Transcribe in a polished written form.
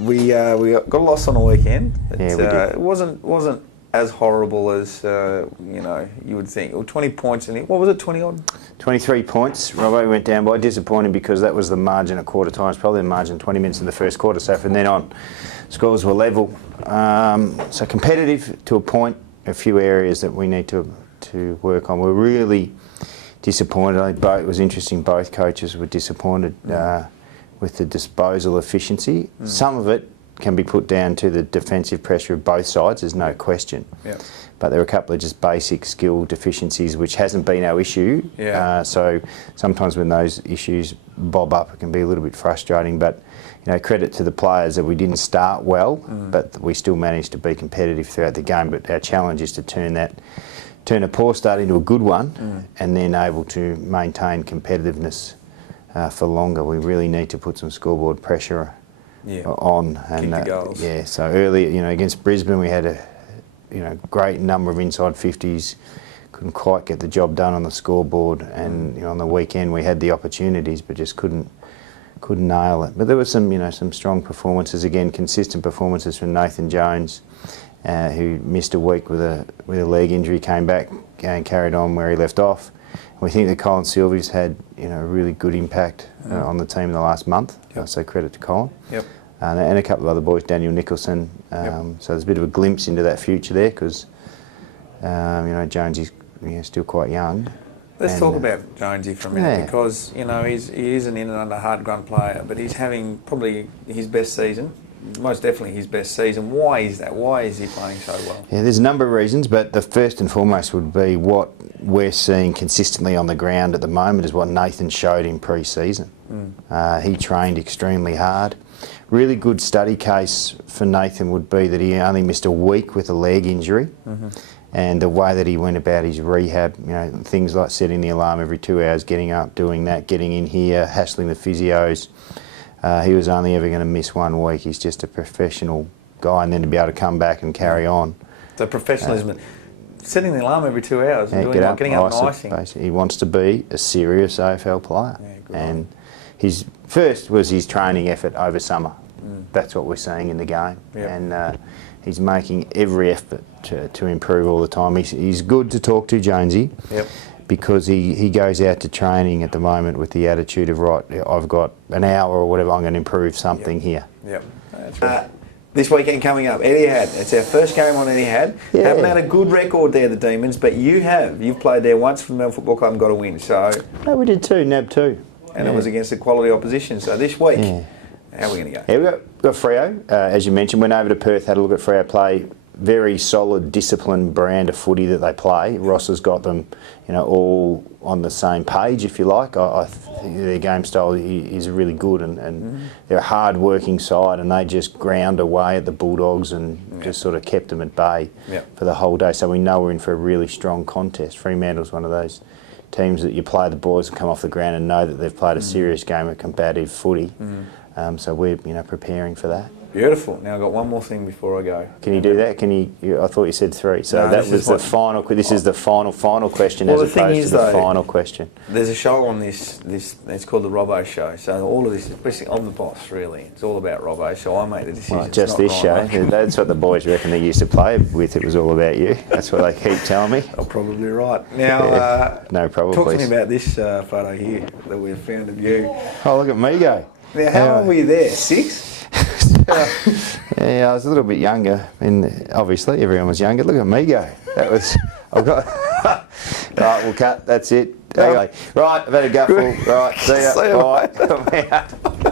We got lost on the weekend. Yeah, we did. It wasn't as horrible as you would think. Well, 20 points in it. What was it? 20 odd. 23 points. Robbo went down by. Disappointing because that was the margin at quarter times. Probably the margin 20 minutes in the first quarter. So from then on, scores were level. So competitive to a point. A few areas that we need to work on. We're really disappointed. It was interesting. Both coaches were disappointed with the disposal efficiency. Some of it can be put down to the defensive pressure of both sides, there's no question. Yep. But there are a couple of just basic skill deficiencies which hasn't been our issue. Yeah. So sometimes when those issues bob up, it can be a little bit frustrating. But credit to the players that we didn't start well, but we still managed to be competitive throughout the game. But our challenge is to turn a poor start into a good one, and then able to maintain competitiveness for longer. We really need to put some scoreboard pressure on. And kick the goals. Yeah, so early, against Brisbane we had a great number of inside 50s. Couldn't quite get the job done on the scoreboard, and on the weekend we had the opportunities but just couldn't nail it. But there were some strong performances again, consistent performances from Nathan Jones, who missed a week with a leg injury, came back and carried on where he left off. We think that Colin Sylvia's had a really good impact on the team in the last month. So credit to Colin. Yep. And a couple of other boys, Daniel Nicholson. So there's a bit of a glimpse into that future there because Jonesy's still quite young. Let's talk about Jonesy for a minute because he is an in and under hard grunt player, but he's having probably his best season. Most definitely his best season. Why is that? Why is he playing so well? Yeah, there's a number of reasons, but the first and foremost would be what we're seeing consistently on the ground at the moment is what Nathan showed in pre-season. He trained extremely hard. Really good study case for Nathan would be that he only missed a week with a leg injury, and the way that he went about his rehab, things like setting the alarm every 2 hours, getting up, doing that, getting in here, hassling the physios. He was only ever going to miss 1 week. He's just a professional guy, and then to be able to come back and carry on. So professionalism, setting the alarm every 2 hours and getting up and icing. Basically. He wants to be a serious AFL player. And his first was his training effort over summer. That's what we're seeing in the game. And he's making every effort to improve all the time. He's good to talk to, Jonesy. Because he goes out to training at the moment with the attitude of, right, I've got an hour or whatever, I'm going to improve something here. That's right. This weekend coming up, Etihad. It's our first game on Etihad. Haven't had a good record there, the Demons, but you have. You've played there once for the Melbourne Football Club and got a win. So. No, we did too, NAB too. And it was against a quality opposition. So this week, how are we going to go? Yeah, we've got Freo, as you mentioned. Went over to Perth, had a look at Freo play. Very solid, disciplined brand of footy that they play. Ross has got them, all on the same page, if you like. I think their game style is really good, and they're a hard-working side, and they just ground away at the Bulldogs and just sort of kept them at bay for the whole day. So we know we're in for a really strong contest. Fremantle's one of those teams that you play the boys and come off the ground and know that they've played a serious game of combative footy. So we're preparing for that. Beautiful. Now I've got one more thing before I go. Can you do that? Can you? I thought you said 3. So No, that was the final. This is the final question, Well, as the thing opposed is, to the though, final question. There's a show on this. It's called the Robbo Show. So all of this is basically I'm the boss, really. It's all about Robbo. So I make the decision. Well, just this show. That's what the boys reckon they used to play with. It was all about you. That's what they keep telling me. I'm probably right. Now, no problem. Talk to me about this photo here that we've found of you. Oh, look at me go. Now, how old were you there? 6? Yeah, I was a little bit younger, and obviously everyone was younger. Look at me go. That was. I've got. Right, we'll cut. That's it. Okay. Right, I've had a gutful. Right, see ya. Bye.